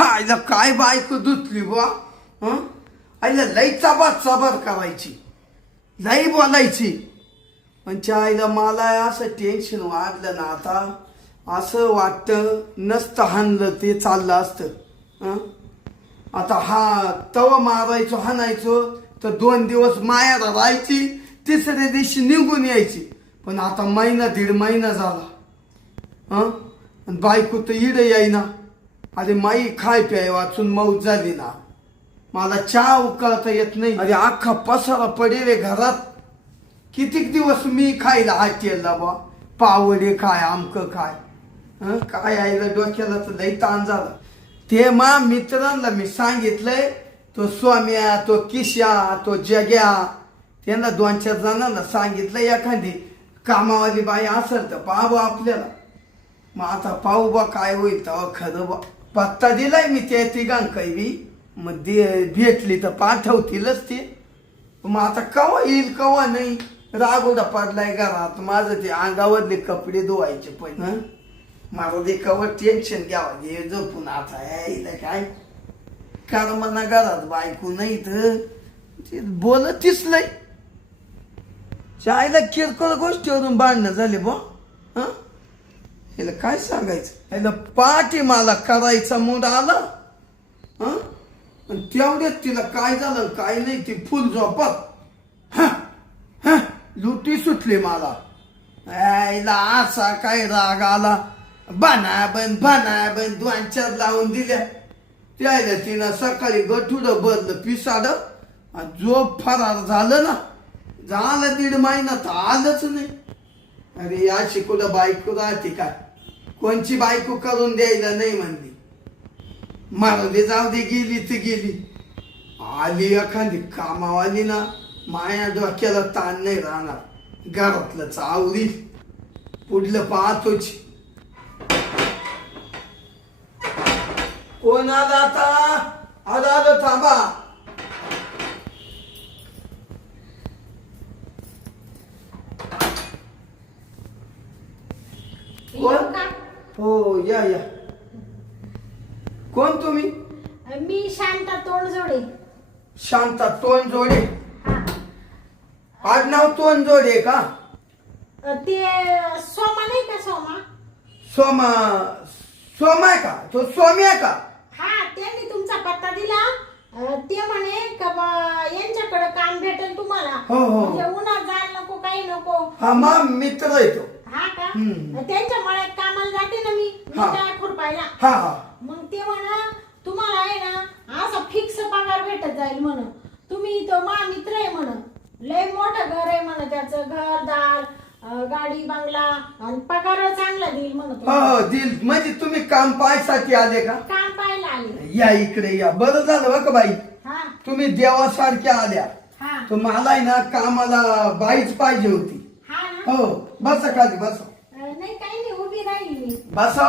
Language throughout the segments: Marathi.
आईला काय बायको धुतली बुवा. आईला लई चबर करायची, लई बोलायची. पण आईला मला असं टेन्शन वाढलं ना आता. असं वाटतं नसतं हाणलं ते चाललं असतं. आता हा तवा मारायचो हाणायचो तर 2 दिवस मायाला राहायची, तिसऱ्या दिवशी निघून यायची. पण आता महिना 1.5 महिना झाला. बायको तर इड येईना. अरे माई खाय प्याय वाचून मौज झाली ना. मला चहा उकळता येत नाही. अरे अख्खा पसारा पडेल रे घरात. कितीक दिवस मी खायला हात केला बा. पावडे काय आमक काय. काय आईला डोक्याला तर लई ताण झाला. ते मा मित्रांना मी सांगितलंय, तो स्वाम्या, तो किशा, तो जग्या, त्यांना 2-4 जणांना सांगितलं एखादी कामावाली बाई असेल तर पाहू आपल्याला. मग आता पाहू बा काय होईल तेव्हा. खरं बा पत्ता दिलाय मी त्या तिघांकाही बी. मग भेटली तर पाठवतीलच ते. मग आता कवा येईल कवा नाही. रागोडा पडलाय घरात. माझं ते अंगावरले कपडे धुवायचे पण. मला ते कवर टेन्शन घ्यावं घे झोपून. आता यायला काय कारण मला घरात बायको नाही तर बोलतीच नाही. चायला किरकोळ गोष्टीवरून भांडणं झाले बा. हिला काय सांगायचं. हिला पाठी मला करायचा मूड आला. तेवढ्यात तिला काय झालं काय नाही ती फुल झोपत लुटी सुटली मला. यायला असा काय राग आला. बनाबन 2-4 लावून दिल्या. त्याला तिनं सकाळी गठुडं भरलं पिसाड. झोप फरार झालं ना. झालं 1.5 महिना तर आलंच नाही. अरे अशी कुठं बायको राहते काय. कोणची बायको करून द्यायला नाही म्हणली. मला दे जाऊ दे गेली तर गेली. आली एखादी कामावाली ना माया डोक्याला ताण नाही राहणार. घरातलंच आवरी पुढलं पाहतोच. कोण आला आता. आलं थांबा. कोण. हो या या. कोण तुम्ही. मी शांता तोंडजोडे. शांता तोंडजोडे. आडनाव तोंडजोडे का. ते सोमा नाही का. सोमा. सोमा का तो सोम्या का. हा त्यांनी तुमचा पत्ता दिला. ते म्हणे का यांच्याकडे काम भेटेल तुम्हाला. म्हणजे उन्हात जायला नको काही नको. हा मा मित्र येतो. हा का. त्यांच्या मळ्यात कामाला जाते ना मी काय खुरपायला. मग ते म्हणा तुम्हाला आहे ना असा फिक्स पगार भेटत जाईल म्हण. तुम्ही तो मा मित्र आहे म्हण. लय मोठं घर आहे म्हण. त्याचं घरदार गाडी बंगला आणि पगार चांगला देईल म्हणत. हो देईल. म्हणजे तुम्ही काम पाहायसाठी आले का. काम पाहायला आले. या इकडे या. बरं झालं बघ बाई. तुम्ही देवासारख्या आल्या. तर मला ना कामाला बाईच पाहिजे होती. हो बसा खाली बसा. नाही काही नाही उभी राहिली मी. बसा.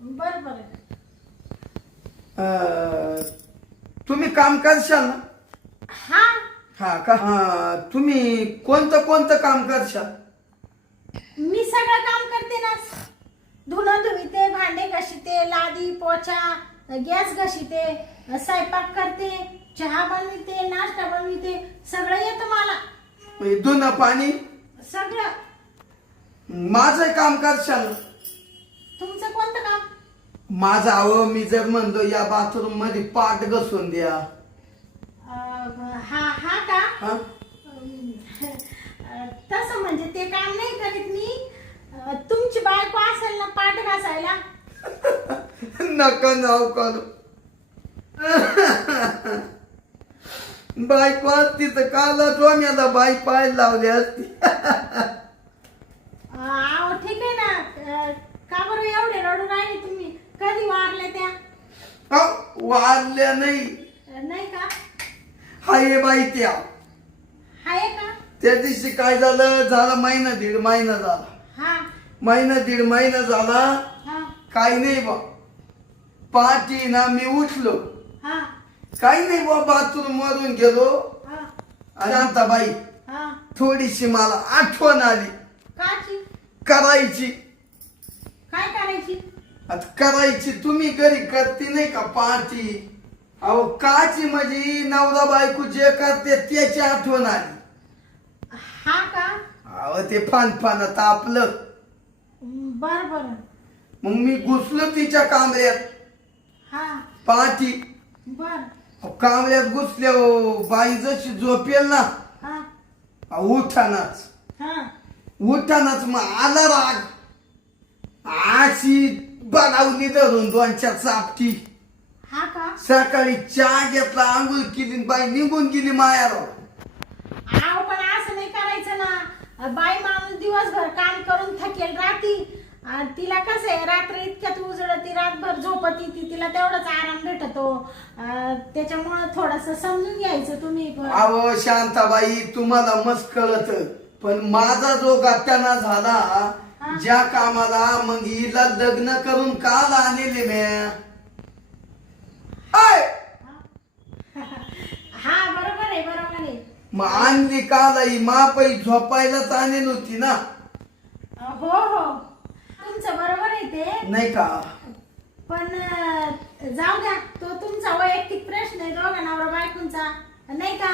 बर बर. तुम्ही काम करशाल ना. हा का. तुम्ही कोणतं काम करशाल. मी सगळं काम करते ना. धुणं धुविते, भांडे घाशिते, लादी पोछा, गॅस घाशिते, स्वयंपाक करते, चहा बनविते, नाश्ता बनविते. सगळं येतं मला. धुणं पाणी सगळं. माझं काम करशाल. तुमचं कोणतं काम. माझं अहो मी जर म्हणलो या बाथरूम मध्ये पाठ घसून द्या. हा का. तसं म्हणजे ते काम नाही करीत मी. तुमची बायको असेल ना पाठ घासायला. नका नाव करू. बायको असती तर काला सोन्याला बाई पाय लावली असती. ठीक आहे ना. का बरं एवढे रडू राहिले तुम्ही. कधी वारले त्या. वारल्या नाही. नाही का. हाय बाई त्या. हाय का. त्या दिवशी काय झालं 1.5 महिना झाला. 1.5 महिना झाला. काही नाही बा. पाठी ना मी उठलो. काही नाही बा बाथरूम मरून गेलो. शांताबाई थोडीशी मला आठवण आली काची करायची. काय करायची? आता करायची तुम्ही घरी करते नाही का पार्टी? अहो काची म्हणजे नवरा बायको जे करते त्याची आठवण आली. हा का? अहो ते फानफानत आपलं. बर बर. मग मी घुसलो तिच्या कामऱ्यात हा पार्टी. बर. कामऱ्यात घुसल्या बाई जशी झोपेल ना हा उठानाच हा उठानाच मग आला राग. अशी बनवली धरून 2-4 चापटी. हा का? सकाळी चहा घेतला आंघोळ केली बाई निघून गेली मायाराव. आव पण असं नाही करायचं ना. बाई माणूस दिवसभर काम करून थकेल राहती. तिला कसं आहे रात्र इतक्यात उजळती रातभर झोपती ती तिला तेवढाच आराम भेटतो. त्याच्यामुळं थोडस समजून घ्यायचं तुम्ही पण. अहो शांताबाई तुम्हाला मस्त कळत पण माझा जो गात्याना झाला ज्या कामाला मग हिला लग्न करून काल आणले म्या. हा बरोबर आहे बरोबर आहे. मग आणली काल ही मापई झोपायलाच आणेल होती ना. हो हो तुमचं बरोबर आहे ते. नाही का? पण जाऊ द्या तो तुमचा वैयक्तिक प्रश्न आहे दोघा नवरा बायकोंचा नाही का.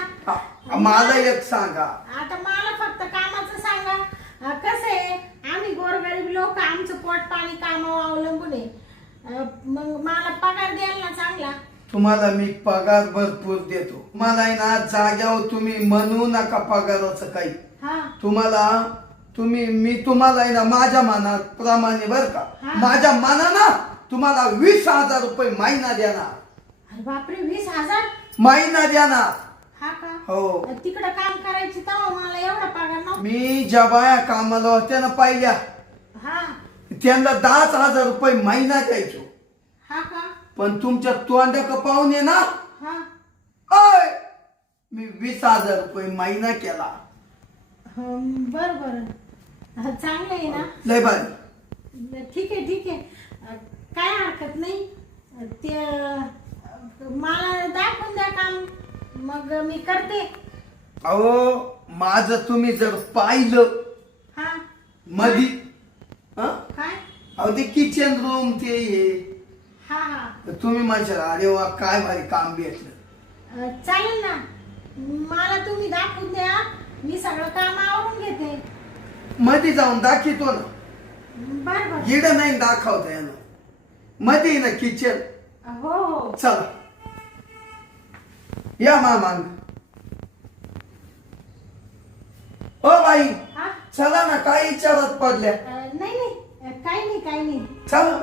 मला एक सांगा आता मला फक्त कामाचं सांगा. कसं आहे आम्ही गोरगरीब लोक आमचं पोट पाणी कामावर अवलंबून आहे. मग मला पगार द्याल ना चांगला. तुम्हाला मी पगार भरपूर देतो. मला आहे ना जाग्यावर तुम्ही म्हणू नका पगाराचं काही. हा मी तुम्हाला आहे ना माझ्या मनात प्रमाणे बर का माझ्या मनानं तुम्हाला 20,000 रुपये महिना देणार. अरे बापरे 20,000 महिना देणार. हा का? हो. तिकडं काम करायची तेव्हा मला एवढा पगार नव्हता. मी ज्या बाया कामाला होत्या ना पाहिल्या हा त्यांना 10,000 रुपये महिना द्यायचो. हा का? पण तुमच्या तोंडा पाहून ये ना हा मी 20,000 रुपये महिना केला. बर बर चांगलं आहे ना. लय भारी. ठीक आहे ठीक आहे काय हरकत नाही. ते मला दाखवून द्या काम मग मी करते. अहो माझं तुम्ही जर पाहिलं हा मधी काय? अहो ते किचन रूम ते हा हा तर तुम्ही म्हणशाल अरे वा काय भारी काम भेटलं. चालेल ना. मला तुम्ही दाखवून द्या मी सगळं काम आवरून घेते. मध्ये जाऊन दाखवतो ना. बर बर. इड नाही दाखवता येणार मध्ये ना किचन. हो हो चला या मामांग. ओ बाई हा चला ना काय विचारात पडल्या. नाही नाही काही नाही काही नाही. चला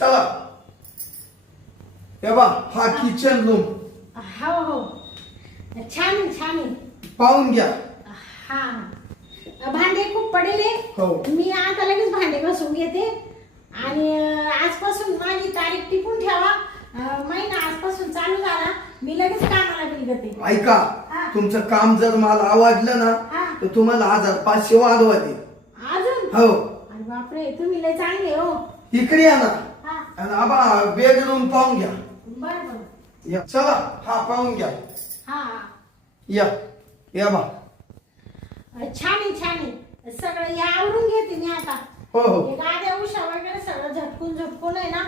चला हे बा हा किचन रूम हो हो छान आहे छान आहे. पाहून घ्या. हा भांडे खूप पडेले. हो. मी आता लगेच भांडे घासून घेते आणि आजपासून माझी तारीख टिपून ठेवा. महिना आजपासून चालू झाला मी लगेच कामाला निघते. ऐका हा. तुमचं काम जर मला आवडलं ना हा. तर तुम्हाला 1,500 वाढवा दे. अजून हो अरे बापरे तुम्ही लय चांगले हो. इकडे या ना हा आणि आबा बेडरूम पाहून घ्या. बर बर. या चला हा पाहून घ्या. हा या बा. छान आहे छान आहे सगळं या आवरून घेते मी आता. हो हो हे गाद्या उषा वगैरे सगळं झटकून झटकून आहे ना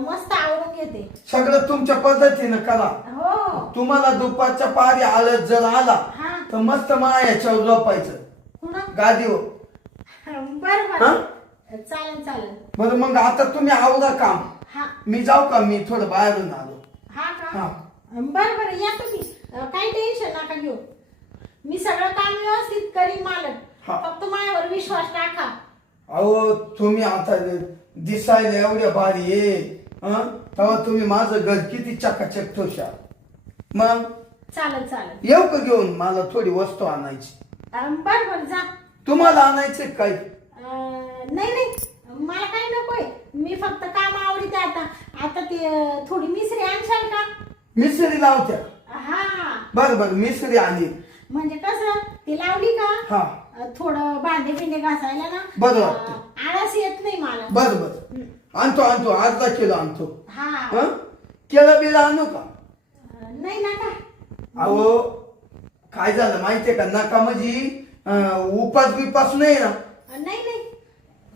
मस्त आवरून घेते. सगळं तुमच्या पद्धतीनं करा. हो तुम्हाला दुपारच्या पारी आळस जर आला हा तर मस्त मायाच्यावर झोपायचं पुन्हा गादीवर. बर बर हा? चालेल चालेल. बरं मग आता तुम्ही आवरा काम. हा मी जाऊ का? मी थोडं बाहेरून आलो. हा का? हा. बर बर या तुम्ही काही टेन्शन नका घेऊ. मी सगळं काम व्यवस्थित करीन मालक. हा. फक्त माझ्यावर विश्वास टाका. अहो तुम्ही आता दिसायला एवढ्या भारी आहे तेव्हा तुम्ही माझं घर किती चकाचक ठेवशाल. मग चालेल चालेल. येऊ का घेऊन? मला थोडी वस्तू आणायची. बर बर जा. तुम्हाला आणायचे काही? नाही नाही मला काही नकोय. मी फक्त काम आवडते आता. आता ते थोडी मिसरी आणशाल का? मिसरी लावत्या? हा बरं बरं मिसरी आणि म्हणजे कसं ती लावली का हा थोडं भांडे बिंडे घासायला ना बरं वाटतं. आळस येत नाही मला. बरं बरं आणतो अर्धा किलो आणतो. हा केळं बिळं आणू का? नाही ना का? अहो काय झालं माहितीये का, नका म्हणजे उपास बिपास नाही ना. नाही नाही.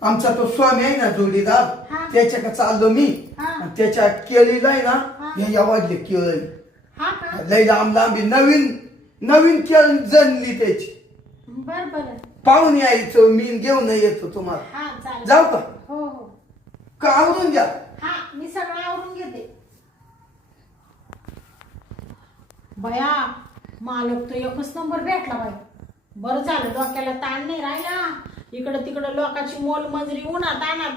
आमचा तो स्वामी आहे ना जोडीदार, हा. त्याच्या चाललो मी. हा. आणि त्याच्या केळीला आहे ना, हा. या वाजले केळी हा का? लय लांब लांबी नवीन नवीन केळ जणली त्याची. बर बर. पाहून यायचं, मी घेऊन येतो तुम्हाला. हा चालेल. जाऊ का? हो हो. का आवरून घ्या. हा मी सगळं आवरून घेते. बया मालक तर एकच नंबर भेटला बाई. बरं झालं, डोक्याला ताण नाही राहिला. इकडं तिकडं लोकांची मोल मंजरी उन्हात ताणात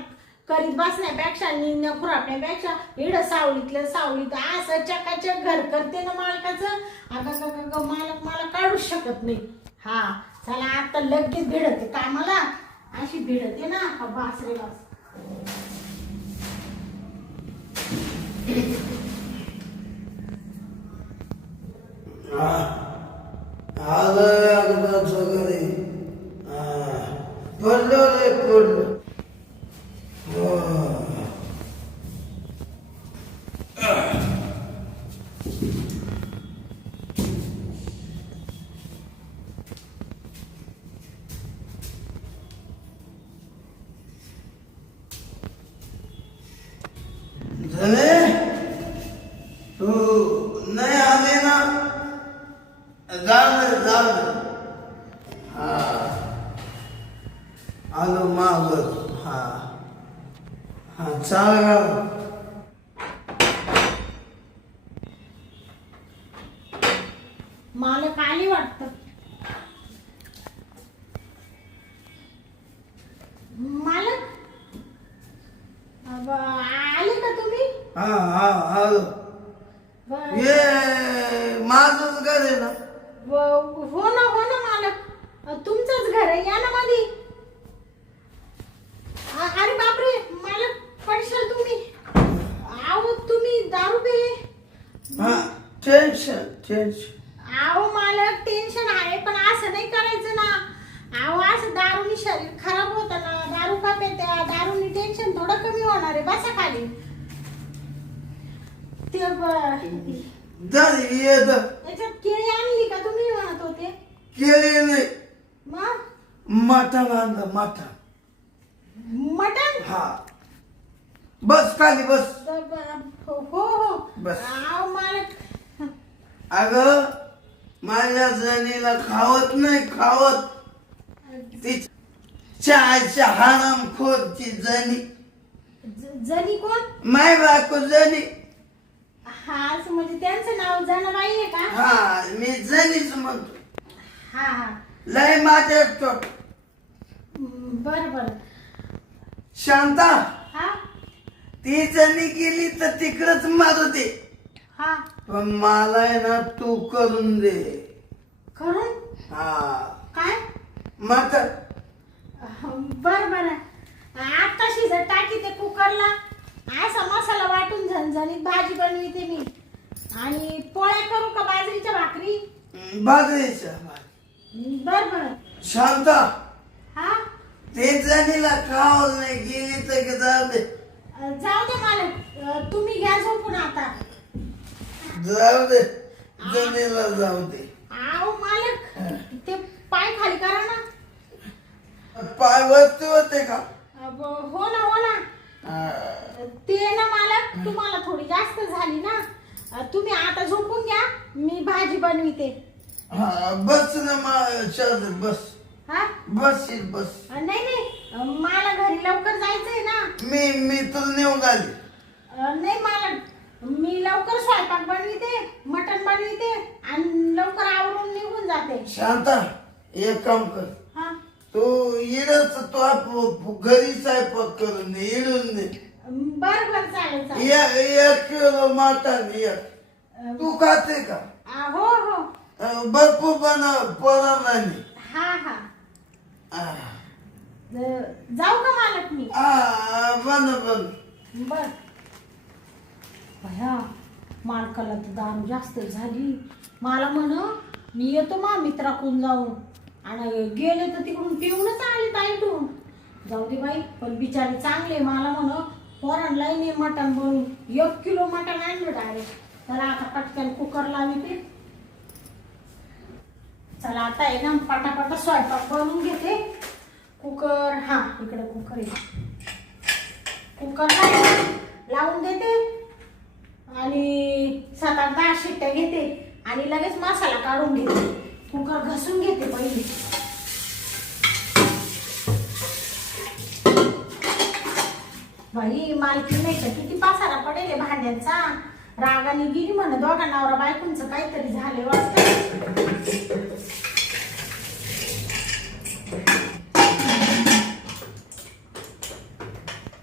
करीत बसण्यापेक्षा, निंद्या खुरापण्यापेक्षा इकडं सावलीतल्या सावलीत असं चकाचक घर करते ना मालकाचं. आता मालक मला काढूच शकत नाही. हा चला आता लगेच भिडते कामाला. अशी भिडते ना का बास रे बास. पडलो रे पडलो. झाले तू नाही आले ना, झालं. हा आलो मागत. हा हा चाल. मालक आली वाटत. मालक आले का तुम्ही? हा हा आलो. बर. ये माझंच घर आहे ना. हो ना मालक, तुमचंच घर आहे. या ना मध्ये. अरे बापरे मालक, पडशाल तुम्ही. आहो तुम्ही दारू पिले. हा टेन्शन. आहो मालक टेन्शन आहे, पण असं नाही करायचं ना. आहो असं दारूनी शरीर खराब होतं ना. दारू का पेत्या, दारूनी टेन्शन थोडं कमी होणार आहे. बसा खाली. ते याच्यात केळी आणली का तुम्ही म्हणत होते? केळी नाही, मग मटण आणलं. मटण. हा बस खाली बस. हो बस. आहो मालक. अग माझ्या जणीला खावत नाही, खावत ती चहाच्या हरामखोरची जणी. जनी कोण? माय बायको जणी. हा असं म्हणजे त्यांचं नाव जनाबाई आहे का? हा मी जणीच म्हणतो. हा लय माझ्या टोट. बर. शांता, हा ती जणी गेली तर तिकडच मारू दे, हा पण मला आहे ना तू करून दे. करून? हा काय? मटण. बर. आता शिजत टाकी ते कुकरला. असा मसाला वाटून झणझणीत भाजी बनविते मी. आणि पोळ्या करू का बाजरीच्या भाकरी? बाजरीच्या. बर. शांता, हा ते जणीला खावं नाही गेली तर जाऊ दे. जाऊ दे मालक, तुम्ही घ्या झोपून आता. जाऊ दे, जणीला जाऊ दे. आहो मालक, ते पाय खाली करा ना. पाय वरती होते का? हो ना. ते ना मालक, तुम्हाला थोडी जास्त झाली ना. तुम्ही आता झोपून घ्या, मी भाजी बनविते. हा बस ना शांत बस. हा बस. नाही मला घरी लवकर जायचंय ना. मी तुला नेऊन आली. नाही मालक, मी लवकर स्वयंपाक बनविते, मटण बनविते आणि लवकर आवरून निघून जाते. शांता, एक काम कर, हा तू इडच तो घरी स्वयंपाक करून दे, इडून दे. बर चालेल. एक किलो मटण एक. तू खाते का? हो भरपूर बनव, पोरा नाही. हा जाऊ का मालक मी? बन. बर. भया मालकाला तर दारू जास्त झाली. मला म्हण मी येतो मा मित्राकडून जाऊन, आणि गेले तर तिकडून पिऊनच आले ताईटून. जाऊ दे बाई, पण बिचारी चांगले. मला म्हण पोरांना नाही मटण बनवून 1 किलो मटण आणलं डायरेक्ट. त्याला आता पटकन कुकर लावते. चला आता आहे ना पटापटा स्वयंपाक बनवून घेते. कुकर हा इकडे कुकर आहे. कुकर लावून देते आणि 7-8 शिट्ट्या घेते आणि लगेच मसाला काढून घेते. कुकर घासून घेते पहिली. बाई मालकी नाही तर किती पसारा पडेल भांड्यांचा. रागाने गेली म्हण दोघा नवरा बायकोंचं काहीतरी झाले वाटतं.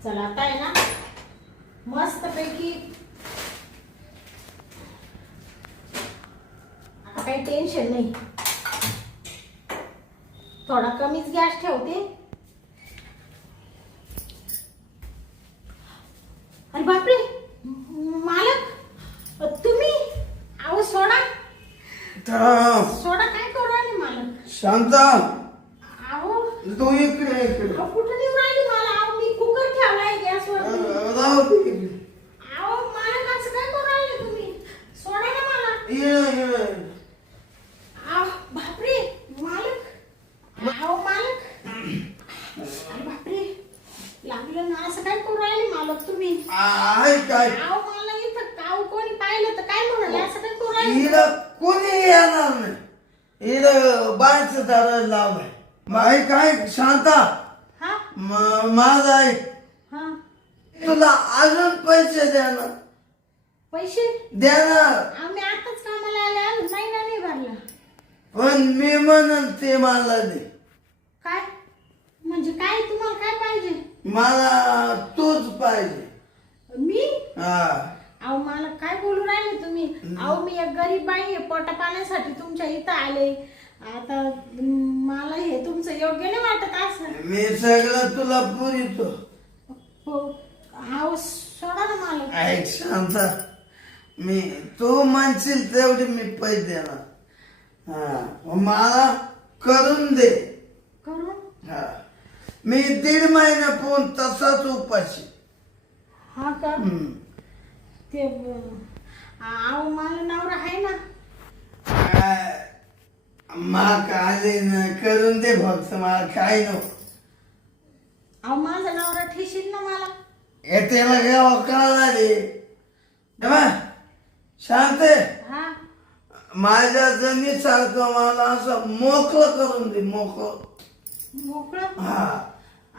चला आता आहे ना मस्त पैकी आता काही टेन्शन नाही. थोडा कमीच गॅस ठेवते. अरे बापरे मालक तुम्ही अहो सोडा काय करू राहिले मालक. शांता अहो तू इकडे कुठं नेऊ राहिली मला. अहो मी कुकर ठेवलाय गॅसवर. अहो मालक असं काय करू राहिले तुम्ही. सोडा ना मला. अहो बापरे मालक. अहो मालक अरे बापरे लागलं ना. असं काय करू राहिले मालक तुम्ही. काय अहो मला इथं काऊ कोणी पाहिलं तर काय म्हणाले. असं काय करू राहिले. हिला कोणी येणार नाही. हिला बायचं दार लावलंय. बाई काय शांता हा माझा आहे. हा तुला अजून पैसे देणार. पैसे देणार आम्ही आताच कामाला आले अजून महिना नाही भरला. पण मी म्हणून ते मला दे. काय म्हणजे काय तुम्हाला काय पाहिजे. मला तूच पाहिजे. मी हा अहो मला काय बोलू राहिले तुम्ही. अहो मी एक गरीब बाई आहे. पोटा पाण्यासाठी तुमच्या इथं आले. आता मला हे तुमचं योग्य नाही वाटत असं. मी सगळं तुला पुरीतो. हो अहो सोडा ना मला. ऐक शांता मी तू म्हणशील तेवढे मी पैसे देणार. हा मला करून दे. करून हा मी 1.5 महिना पोहून तसाच उपाशी. हा का ते अहो मला नवरा आहे ना. माक आले ना करून दे फक्त मला काय नको. अहो माझा नवरा ठेशील ना मला. त्याला गावा कळणार आहे. शांत हा माझ्या जणी सारखं मला असं मोकळं करून दे. मोकळं. हा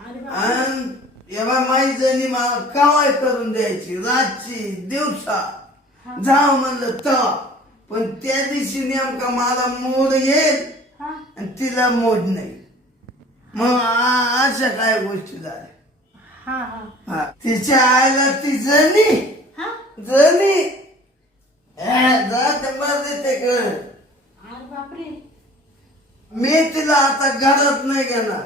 अरे आणि एव्हा माझी जणी मला कावाय करून द्यायची रातची दिवसा. जाव म्हणलं तर पण त्या दिवशी नेमका मला मोड येईल हा आणि तिला मोड नाही. मग अशा काय गोष्टी झाल्या. हा हा हा तिच्या आईला ती जणी हा जाते मध्ये ते कळ. अरे बापरे मी तिला आता घरात नाही घेणार.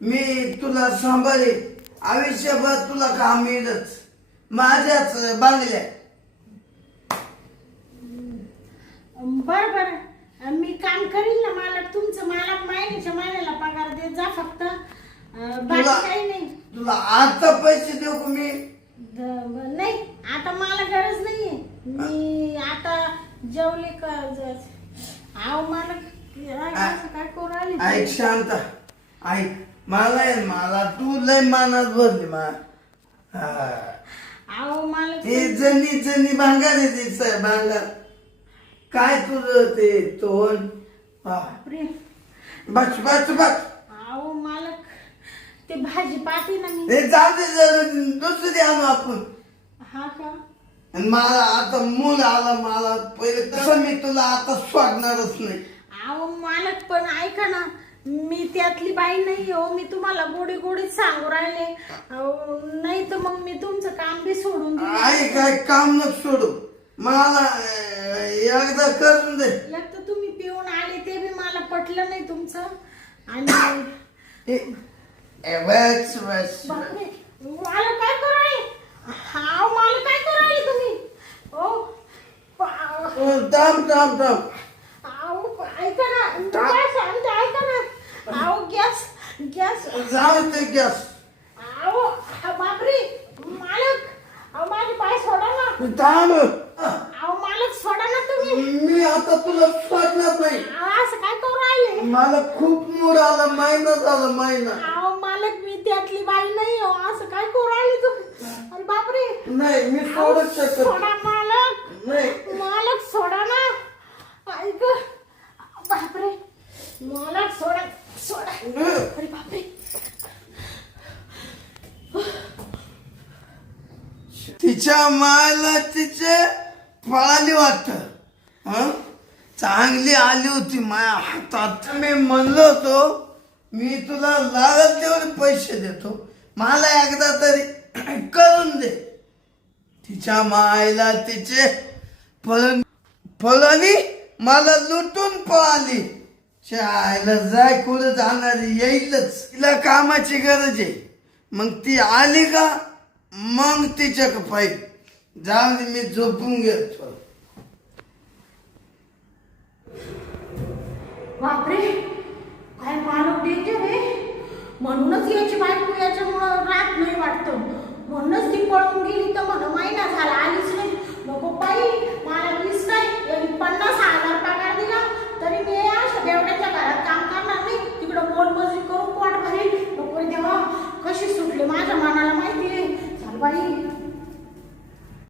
मी तुला सांभाळेल आयुष्यभर. तुला काम मिळच माझ्याच बांगल्या. बर बर मी काम करीन ना मालक तुमचं. मला महिन्याच्या महिन्याला पगार देत जा फक्त. बाकी काही नाही. तुला आता पैसे देऊ का मी. नाही आता मला गरज नाहीये. मी आता जेवले का. अहो मालक असं काय करू राहिले. ऐक शांता ऐक मला तू लय मानात भरली अहो मालक ते जणी भांगार आहे ते भांगार. काय तुझं ते तोंड. बापरे बस बस बस. अहो मालक ते भाजी पाहते ना मी. ते जाते दुसरी आणू आपण. हा का आणि मला आता मूल आला. मला पहिले तसं मी तुला आता सोडणारच नाही. अहो मालक पण ऐका ना मी त्यातली बाई नाही हो. मी तुम्हाला गोडी गोडीत सांगू राहिले. नाही तर मग मी तुमचं काम बी सोडून देईन. आई काय काम नको सोडू. मला एकदा करून दे. एक तर तुम्ही पिऊन आले ते बी मला पटलं नाही तुमचं. आणि बस बस. बापरे मला काय करायले. हा मला काय करायले तुम्ही. थांब अहो ऐका ना काय सांगते ऐका ना. अहो गॅस जाऊ ते गॅस. अहो बापरे मालक. अहो माझे पाय सोडा ना. थांब. अहो मालक सोडा ना तुम्ही. मी आता तुला सोडणार नाही. असं काय करू राहिले मला खूप मूड आला, महिना झाला महिना. अहो मालक मी त्यातली बाई नाही हो, असं काय करू राहिली तू? अरे बापरे. नाही मी सोडत शकत सोडा मालक. नाही. मालक सोडा ना. ऐक बापरे. मालक सोडा सोडा. अरे बापरे. तिच्या मायला तिचे पळाली वाटत. चांगली आली होती माझ्या हातात. मी म्हणलो होतो मी तुला लागल तेवढे पैसे देतो, मला एकदा तरी करून दे. तिच्या मायला तिचे पळाली, मला लुटून पळाली. शाळेला जाय कुठं जाणार, येईलच. तिला कामाची गरज आहे. मग ती आली का मग तिच्या पाहिजे जाऊन मी झोपून घेतो. बापरे काय मालक डेंजर आहे. म्हणूनच याची बायको याच्यामुळं राहत नाही